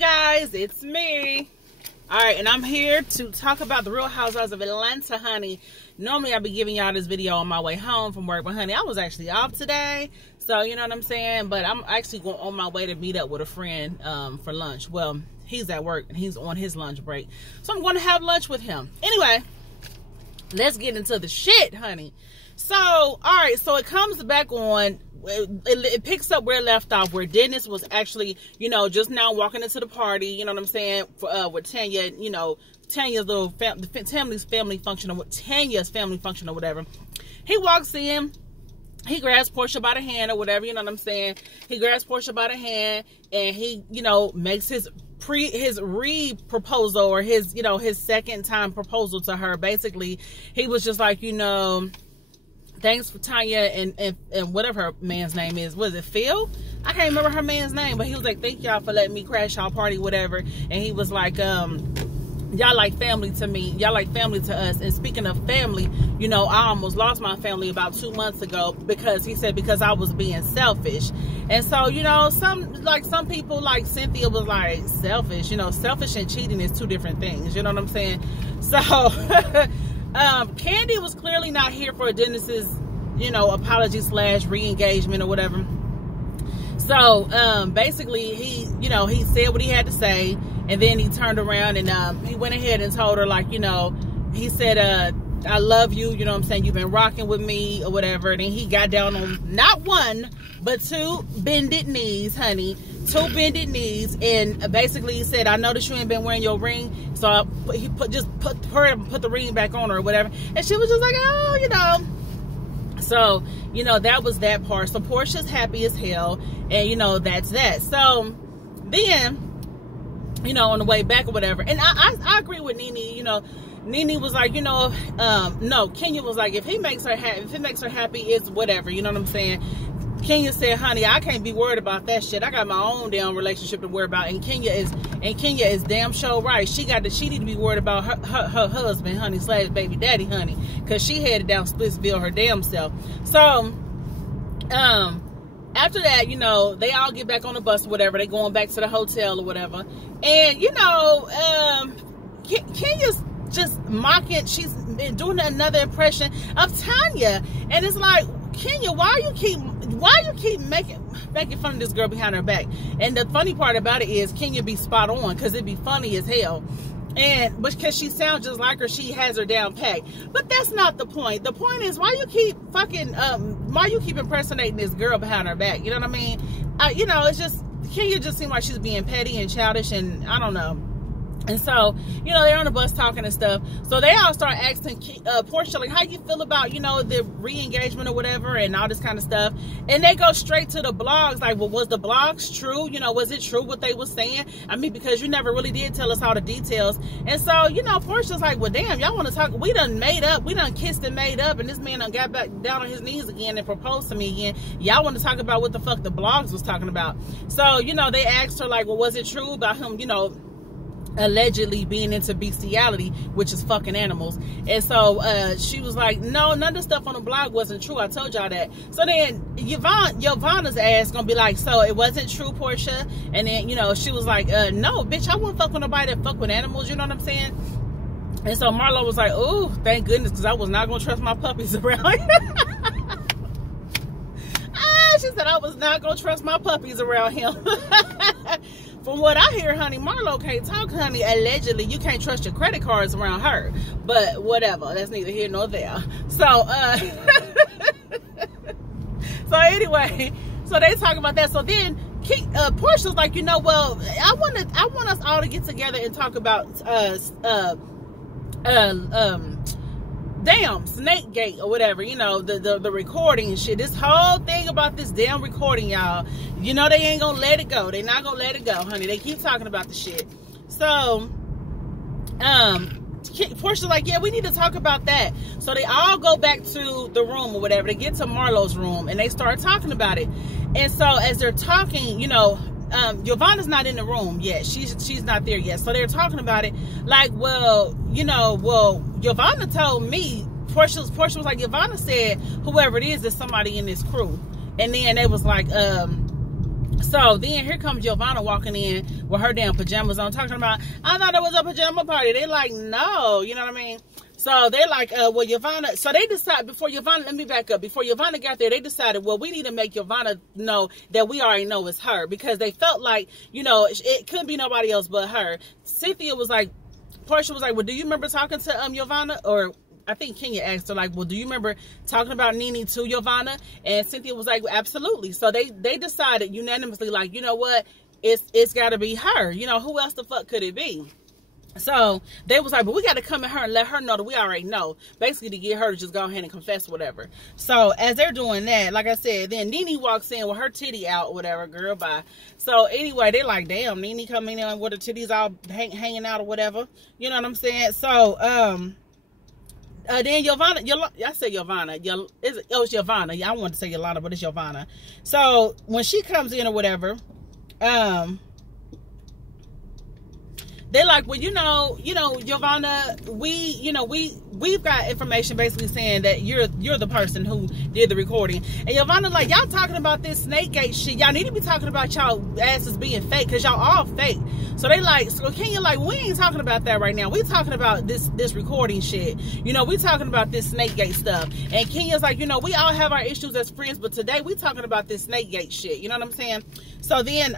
guys, it's me. Alright, and I'm here to talk about the Real Housewives of Atlanta, honey. Normally I'll be giving y'all this video on my way home from work, but honey, I was actually off today. So, you know what I'm saying? But I'm actually going on my way to meet up with a friend for lunch. Well, he's at work and he's on his lunch break. So I'm going to have lunch with him. Anyway, let's get into the shit, honey. So, alright, so it comes back on. It picks up where it left off, where Dennis was actually, you know, just now walking into the party, you know what I'm saying, with Tanya, you know, Tanya's little family function, or Tanya's family function or whatever. He walks in, he grabs Portia by the hand or whatever, you know what I'm saying. He grabs Portia by the hand and he, you know, makes his re-proposal, or his, you know, his second time proposal to her. Basically, he was just like, you know, thanks for Tanya and whatever her man's name is. Was it Phil? I can't remember her man's name, but he was like, thank y'all for letting me crash y'all party, whatever. And he was like, y'all like family to me. Y'all like family to us. And speaking of family, you know, I almost lost my family about 2 months ago because he said, because I was being selfish. And so, you know, some people like Cynthia was like, selfish, you know, selfish and cheating is two different things. You know what I'm saying? So Candy was clearly not here for Dennis's, you know, apology / re-engagement or whatever. So basically he, you know, he said what he had to say, and then he turned around and he went ahead and told her, like, you know, he said, I love you, you know what I'm saying, you've been rocking with me or whatever. And then he got down on not one but two bended knees, honey, two bended knees, and basically he said, I noticed you ain't been wearing your ring, so he put the ring back on her or whatever. And she was just like, oh, you know. So, you know, that was that part. So Portia's happy as hell, and you know, that's that. So then, you know, on the way back or whatever, and I agree with Nene. You know, Nene was like, you know, no, Kenya was like, if he makes her happy, it's whatever, you know what I'm saying. Kenya said, honey, I can't be worried about that shit. I got my own damn relationship to worry about. And Kenya is damn sure right. She need to be worried about her husband, honey, / baby daddy, honey, because she headed down Splitsville her damn self. So after that, you know, they all get back on the bus or whatever. They going back to the hotel or whatever. And, you know, Kenya's just mocking. She's been doing another impression of Tanya. And it's like, Kenya, why you keep making fun of this girl behind her back? And the funny part about it is Kenya be spot on, because it'd be funny as hell. And because she sounds just like her, she has her down packed. But that's not the point. The point is, why you keep impersonating this girl behind her back? You know what I mean? You know, it's just, Kenya just seems like she's being petty and childish, and I don't know. And so, you know, they're on the bus talking and stuff. So they all start asking Portia, like, how you feel about, you know, the re-engagement or whatever and all this kind of stuff. And they go straight to the blogs, like, well, was the blogs true? You know, was it true what they were saying? I mean, because you never really did tell us all the details. And so, you know, Portia's like, well, damn, y'all want to talk? We done made up. We done kissed and made up. And this man done got back down on his knees again and proposed to me again. Y'all want to talk about what the fuck the blogs was talking about? So, you know, they asked her, like, well, was it true about him, you know, allegedly being into bestiality, which is fucking animals? And so she was like, no, none of the stuff on the blog wasn't true. I told y'all that. So then Yvonne's ass gonna be like, so it wasn't true, Portia? And then, you know, she was like, no, bitch, I wouldn't fuck with nobody that fuck with animals, you know what I'm saying? And so Marlo was like, oh, thank goodness, because I was not gonna trust my puppies around him. She said, I was not gonna trust my puppies around him. From what I hear, honey, Marlo can't talk, honey. Allegedly, you can't trust your credit cards around her. But whatever, that's neither here nor there. So, so anyway, so they talk about that. So then Portia's like, you know, well, I want us all to get together and talk about damn Snakegate or whatever, you know, the recording and shit. This whole thing about this damn recording, y'all, you know, they ain't gonna let it go. They not gonna let it go, honey. They keep talking about the shit. So Portia's like, yeah, we need to talk about that. So they all go back to the room or whatever. They get to Marlo's room and they start talking about it. And so as they're talking, you know, Yvonne's not in the room yet. She's not there yet. So they're talking about it like, well, you know, well, Yvonne told me, Portia was like, Yvonne said whoever it is somebody in this crew. And then they was like, So then here comes Giovanna walking in with her damn pajamas on, talking about, I thought it was a pajama party. They like, no, you know what I mean? So they're like, well, Giovanna, so they decide before Giovanna, let me back up. Before Giovanna got there, they decided, well, we need to make Giovanna know that we already know it's her, because they felt like, you know, it couldn't be nobody else but her. Cynthia was like, Portia was like, well, do you remember talking to Giovanna? Or I think Kenya asked her, like, well, do you remember talking about Nene to Giovanna? And Cynthia was like, absolutely. So they decided unanimously, like, you know what? It's got to be her. You know, who else the fuck could it be? So they was like, but we got to come at her and let her know that we already know, basically to get her to just go ahead and confess whatever. So as they're doing that, like I said, then Nene walks in with her titty out or whatever, girl, bye. So anyway, they're like, damn, Nene coming in with her titties all hanging out or whatever. You know what I'm saying? So, then Giovanna, I said Giovanna. It's Giovanna. I wanted to say Yolanda, but it's Giovanna. So when she comes in or whatever, they're like, well, you know, Giovanna, we've got information basically saying that you're the person who did the recording. And Giovanna's like, y'all talking about this Snakegate shit. Y'all need to be talking about y'all asses being fake, because y'all all fake. So they like, so Kenya like, we ain't talking about that right now. We talking about this recording shit. You know, we talking about this Snakegate stuff. And Kenya's like, you know, we all have our issues as friends, but today we talking about this Snakegate shit. You know what I'm saying? So then,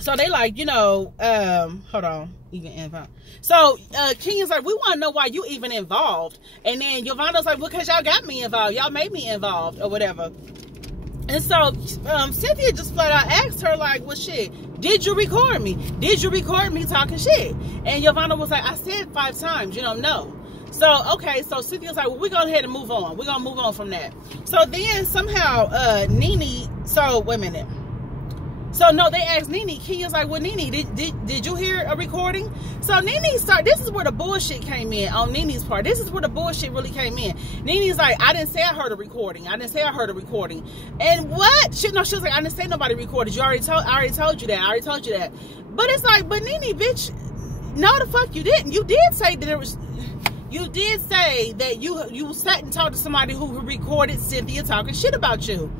so they like, you know, hold on, even involved. So Kenya's like, we want to know why you even involved. And then Giovanna's like, well, because y'all got me involved. Y'all made me involved or whatever. And so Cynthia just flat out asked her, like, well, shit, did you record me? Did you record me talking shit? And Giovanna was like, I said 5 times, you know, no. So, okay, so Cynthia's like, well, we're going ahead and move on. We're going to move on from that. So then somehow Nene, so wait a minute. So no, they asked Nene. Kenya's like, well, Nene, did you hear a recording? So Nene this is where the bullshit came in on Nene's part. This is where the bullshit really came in. Nene's like, I didn't say I heard a recording. I didn't say I heard a recording. And what? She was like, I didn't say nobody recorded. I already told you that. I already told you that. But it's like, but Nene, bitch, no the fuck you didn't. You did say that there was. You did say that you sat and talked to somebody who recorded Cynthia talking shit about you.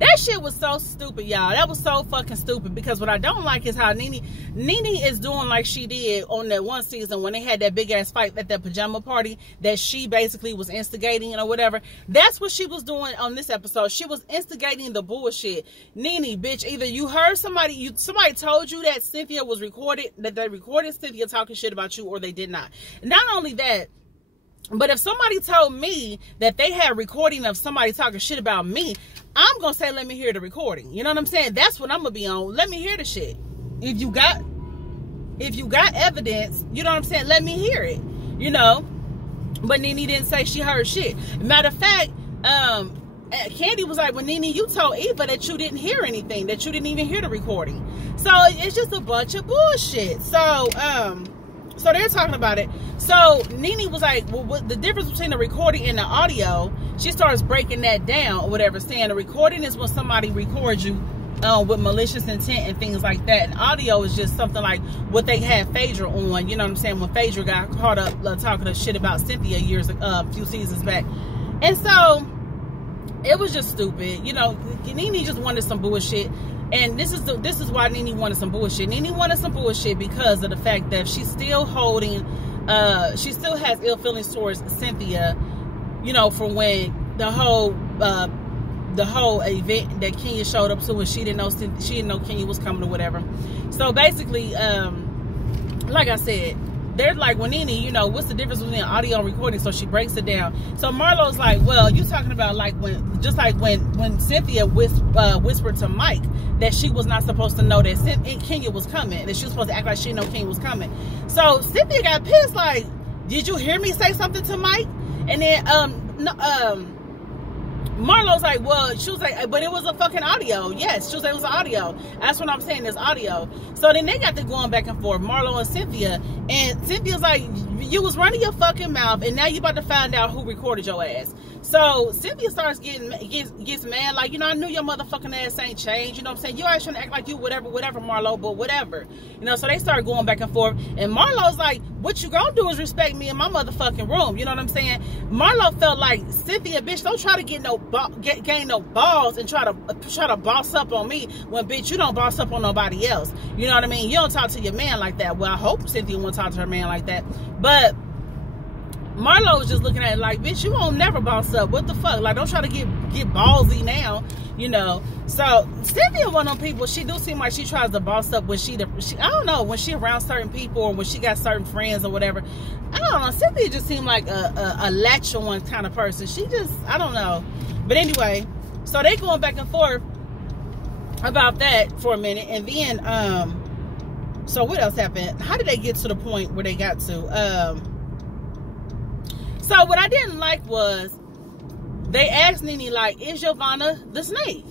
That shit was so stupid, y'all. That was so fucking stupid, because what I don't like is how Nene is doing like she did on that one season when they had that big ass fight at that pajama party that she basically was instigating or whatever. That's what she was doing on this episode. She was instigating the bullshit. Nene, bitch, either you heard somebody told you that Cynthia was recorded, that they recorded Cynthia talking shit about you, or they did not. Not only that, but if somebody told me that they had a recording of somebody talking shit about me, I'm going to say, let me hear the recording. You know what I'm saying? That's what I'm going to be on. Let me hear the shit. If you got evidence, you know what I'm saying? Let me hear it, you know? But Nene didn't say she heard shit. Matter of fact, Candy was like, well, Nene, you told Eva that you didn't hear anything, that you didn't even hear the recording. So it's just a bunch of bullshit. So they're talking about it. So Nene was like, well, what the difference between the recording and the audio? She starts breaking that down or whatever, saying the recording is when somebody records you with malicious intent and things like that. And audio is just something like what they had Phaedra on. You know what I'm saying? When Phaedra got caught up talking shit about Cynthia a few seasons back. And so it was just stupid. You know, Nene just wanted some bullshit. And this is why Nene wanted some bullshit. Nene wanted some bullshit because of the fact that she's still holding, she still has ill feelings towards Cynthia, you know, from when the whole event that Kenya showed up to, and she didn't know Kenya was coming or whatever. So basically, like I said, they're like, well, Nene, you know, what's the difference between audio and recording? So she breaks it down. So Marlo's like, well, you talking about like when Cynthia whispered to Mike that she was not supposed to know that Kenya was coming, that she was supposed to act like she didn't know Kenya was coming. So Cynthia got pissed, like, did you hear me say something to Mike? And then Marlo's like, well, she was like, but it was a fucking audio. Yes, she was like, it was audio. That's what I'm saying, there's audio. So then they got to going back and forth, Marlo and Cynthia. And Cynthia's like, you was running your fucking mouth, and now you about to find out who recorded your ass. So Cynthia starts gets mad, like, you know, I knew your motherfucking ass ain't changed. You know what I'm saying? You always trying to act like you whatever, Marlo, but whatever. You know, so they start going back and forth. And Marlo's like, what you gonna do is respect me in my motherfucking room. You know what I'm saying? Marlo felt like, Cynthia, bitch, don't try to gain no balls and try to boss up on me when, bitch, you don't boss up on nobody else. You know what I mean? You don't talk to your man like that. Well, I hope Cynthia won't talk to her man like that. But Marlo was just looking at it like, bitch, you won't never boss up. What the fuck? Like, don't try to get ballsy now, you know. So Cynthia, one of them people, she do seem like she tries to boss up when she I don't know, when she around certain people or when she got certain friends or whatever. I don't know. Cynthia just seemed like a latch on kind of person. She just, I don't know. But anyway, so they going back and forth about that for a minute, and then so what else happened? How did they get to the point where they got to? So what I didn't like was they asked Nene, like, is Giovanna the snake?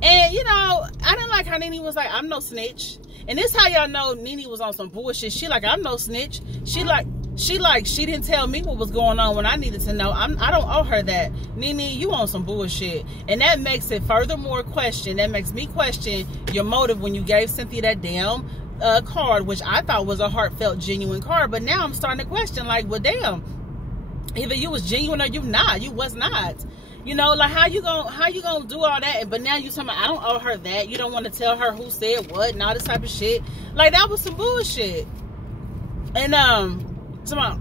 And, you know, I didn't like how Nene was like, I'm no snitch. And this how y'all know Nene was on some bullshit. She like, I'm no snitch. She didn't tell me what was going on when I needed to know. I don't owe her that. Nene, you on some bullshit. And that makes it furthermore question. That makes me question your motive when you gave Cynthia that damn card, which I thought was a heartfelt, genuine card. But now I'm starting to question, like, well, damn. Either you was genuine or you not. You was not. You know, like, how you gonna do all that? But now you talking about, I don't owe her that. You don't want to tell her who said what and all this type of shit. Like, that was some bullshit. And somehow,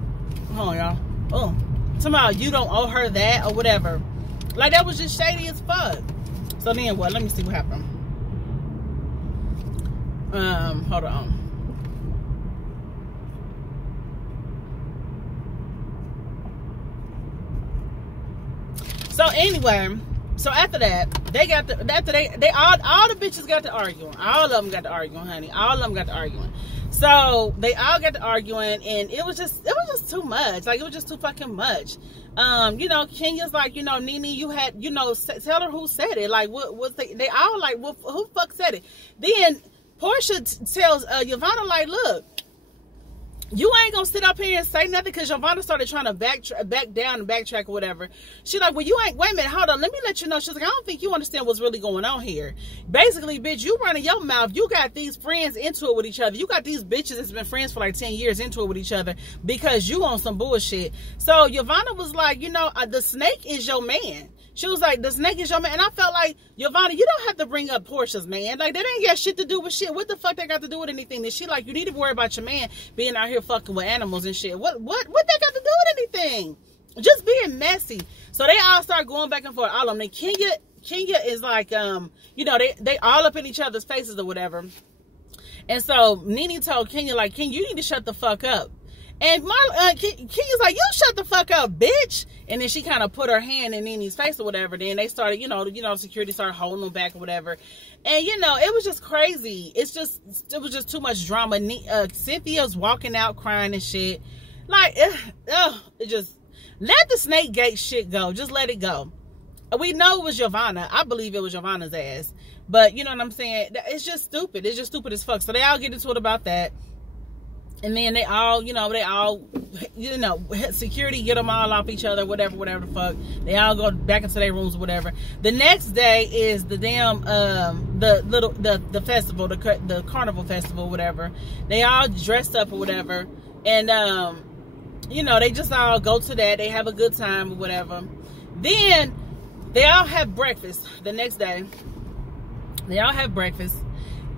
hold on, y'all. Oh, somehow you don't owe her that or whatever. Like, that was just shady as fuck. So then what? Let me see what happened. Hold on. So anyway, so after that, they all the bitches got to arguing. All of them got to arguing, honey. All of them got to arguing. So they all got to arguing, and it was just too much. Like, it was just too fucking much. You know, Kenya's like, you know, Nene, you had, you know, tell her who said it. Like, what was they all like, well, who fuck said it? Then Portia tells Giovanna, like, look, you ain't gonna sit up here and say nothing, because Giovanna started trying to back down and backtrack or whatever. She like, well, you ain't, wait a minute, hold on, let me let you know. She's like, I don't think you understand what's really going on here. Basically, bitch, you running your mouth. You got these friends into it with each other. You got these bitches that's been friends for like 10 years into it with each other because you on some bullshit. So Giovanna was like, you know, the snake is your man. She was like, the snake is your man. And I felt like, Giovanna, you don't have to bring up Portia's man. Like, that ain't got shit to do with shit. What the fuck they got to do with anything? And she like, you need to worry about your man being out here fucking with animals and shit. What they got to do with anything? Just being messy. So they all start going back and forth. All of them. And Kenya is like, you know, they all up in each other's faces or whatever. And so Nene told Kenya, like, Kenya, you need to shut the fuck up. And Kenya's like, you shut the fuck up, bitch. And then she kind of put her hand in Nene's face or whatever. Then they started, you know, security started holding them back or whatever. And, you know, it was just crazy. It was just too much drama. Cynthia's walking out crying and shit. Like, it just, let the snake gate shit go. Just let it go. We know it was Giovanna. I believe it was Giovanna's ass. But, you know what I'm saying? It's just stupid. It's just stupid as fuck. So they all get into it about that. And then they all, security get them all off each other, whatever the fuck. They all go back into their rooms or whatever. The next day is the damn, the festival, the carnival festival, whatever. They all dressed up or whatever. And, they just all go to that. They have a good time or whatever. Then they all have breakfast the next day. They all have breakfast.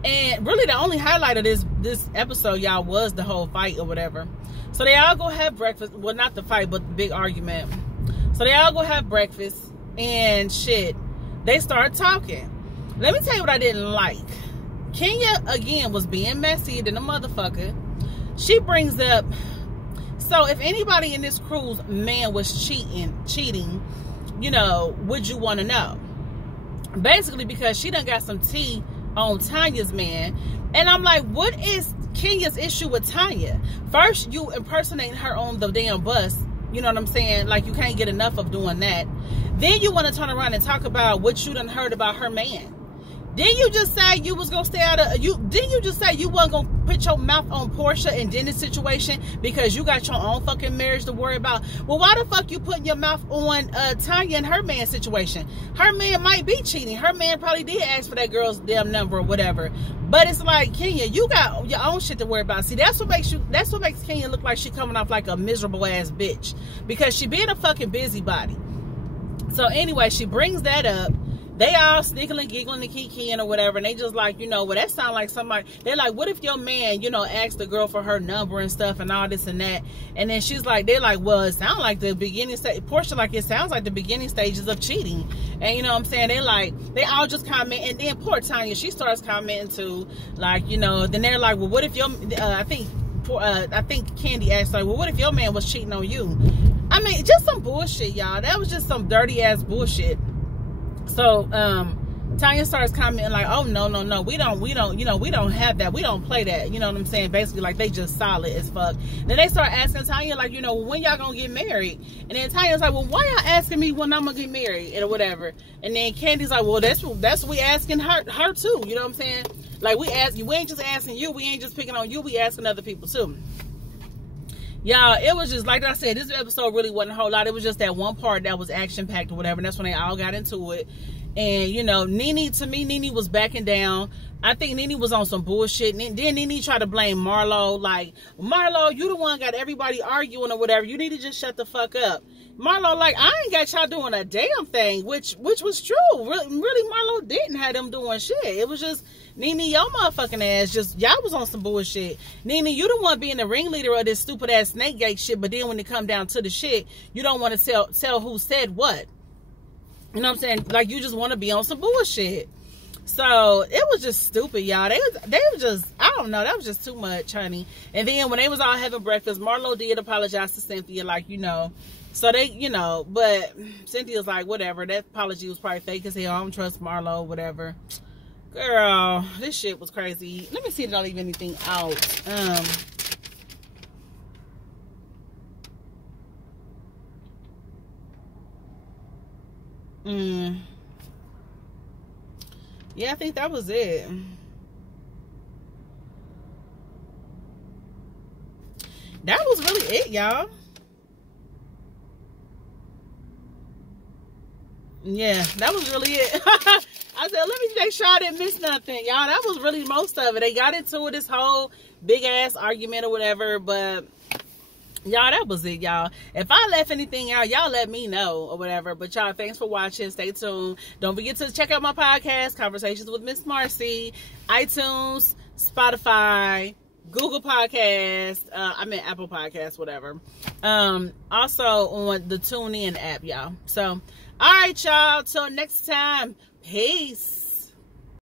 And really the only highlight of this episode, y'all, was the whole fight or whatever. So they all go have breakfast. Well, not the fight, but the big argument. So they all go have breakfast and shit. They start talking. Let me tell you what I didn't like. Kenya, again, was being messy than a motherfucker. She brings up, so if anybody in this crew's man was cheating, would you want to know? Basically, because she done got some tea on Tanya's man. And I'm like, what is Kenya's issue with Tanya? First, you impersonating her on the damn bus. You know what I'm saying? Like, you can't get enough of doing that. Then you want to turn around and talk about what you done heard about her man. Didn't you just say you was gonna stay out of you? Didn't you just say you wasn't gonna put your mouth on Portia and Dennis situation because you got your own fucking marriage to worry about? Well, why the fuck you putting your mouth on Tanya and her man situation? Her man might be cheating. Her man probably did ask for that girl's damn number or whatever. But it's like, Kenya, you got your own shit to worry about. See, that's what makes Kenya look like she coming off like a miserable ass bitch because she being a fucking busybody. So anyway, she brings that up. They all sniggling, giggling, and kikiing or whatever, and they just like, well, that sound like somebody. They're like, what if your man, asked the girl for her number and stuff and all this and that? And then they're like, well, it sounds like the beginning stage. Portia, like, it sounds like the beginning stages of cheating. And you know what I'm saying? They all just comment, and then poor Tanya, she starts commenting too, like, then they're like, well, what if your, I think Candy asked, like, well, what if your man was cheating on you? I mean, just some bullshit, y'all. That was just some dirty ass bullshit. So Tanya starts commenting like, oh no, we don't have that, we don't play that, you know what I'm saying? Basically, like, they just solid as fuck. Then they start asking Tanya like, when y'all gonna get married? And then Tanya's like, well, why y'all asking me when I'm gonna get married and whatever? And then Candy's like, well, that's what we asking her too, you know what I'm saying? Like, we ain't just asking you, we ain't just picking on you, we asking other people too. Y'all, it was just, like I said, this episode really wasn't a whole lot. It was just that one part that was action-packed or whatever, and that's when they all got into it. And, Nene was backing down. I think Nene was on some bullshit. Then Nene tried to blame Marlo. Like, Marlo, you the one got everybody arguing or whatever. You need to just shut the fuck up. Marlo, like, I ain't got y'all doing a damn thing, which was true. Really, Marlo didn't have them doing shit. It was just, Nene, your motherfucking ass, y'all was on some bullshit. Nene, you the one being the ringleader of this stupid ass Snakegate shit, but then when it come down to the shit, you don't want to tell who said what. You know what I'm saying? Like, you just want to be on some bullshit. So, it was just stupid, y'all. They were just, I don't know, that was just too much, honey. And then when they was all having breakfast, Marlo did apologize to Cynthia, like, so they, but Cynthia's like, whatever, that apology was probably fake as hell. I don't trust Marlo, whatever. Girl, this shit was crazy. Let me see if I'll leave anything out. Yeah, I think that was it. That was really it, y'all. Yeah, that was really it. I said, let me make sure I didn't miss nothing, y'all. That was really most of it. They got into it, this whole big ass argument or whatever, but y'all, that was it, y'all. If I left anything out, y'all let me know or whatever. But y'all, thanks for watching. Stay tuned. Don't forget to check out my podcast, Conversations with Miss Marcy, iTunes, Spotify, Google Podcast, Apple Podcast, whatever. Also on the TuneIn app, y'all. So, all right, y'all. Till next time. Peace.